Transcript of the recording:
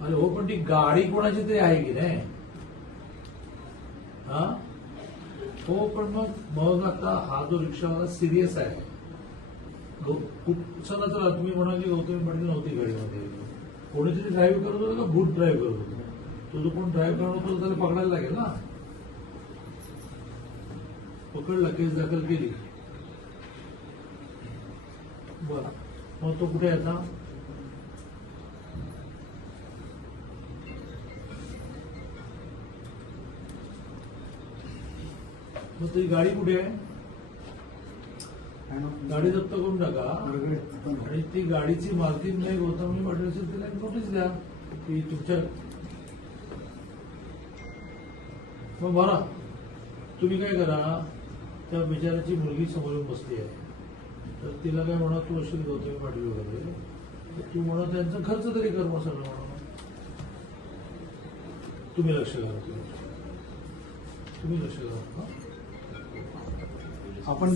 अरे हो, पण ती गाडी कोणाची तरी आहे की नाही? हा हो, पण मग आता हा जो रिक्षावाला सिरियस आहे. चला तर तुम्ही म्हणा की गौतमी पाटील नव्हती गाडीमध्ये, कोणीतरी ड्राईव्ह करत होतं का भूत ड्राईव्ह करत होतं? तो जो कोण ड्राईव्ह करत होता त्याला पकडायला लागेल ना. पकडला, केस दाखल केली. बरं, मग तो कुठे आहे आता? मग ती गाडी कुठे आहे? गाडी जप्त करून टाका आणि ती गाडीची मालकीन नाही गौतमी पाटील असेल तिला एक नोटीस द्या की तुमच्या. मग बरा, तुम्ही काय करा, त्या बिचाराची मुलगी समोरून बसली आहे, तर तिला काय म्हणा, तू असेल गौतमी पाटील वगैरे, तर तू म्हणा त्यांचा खर्च तरी कर मग सगळं म्हणा. तुम्ही लक्ष घाला, तुम्ही लक्ष घाला. आपण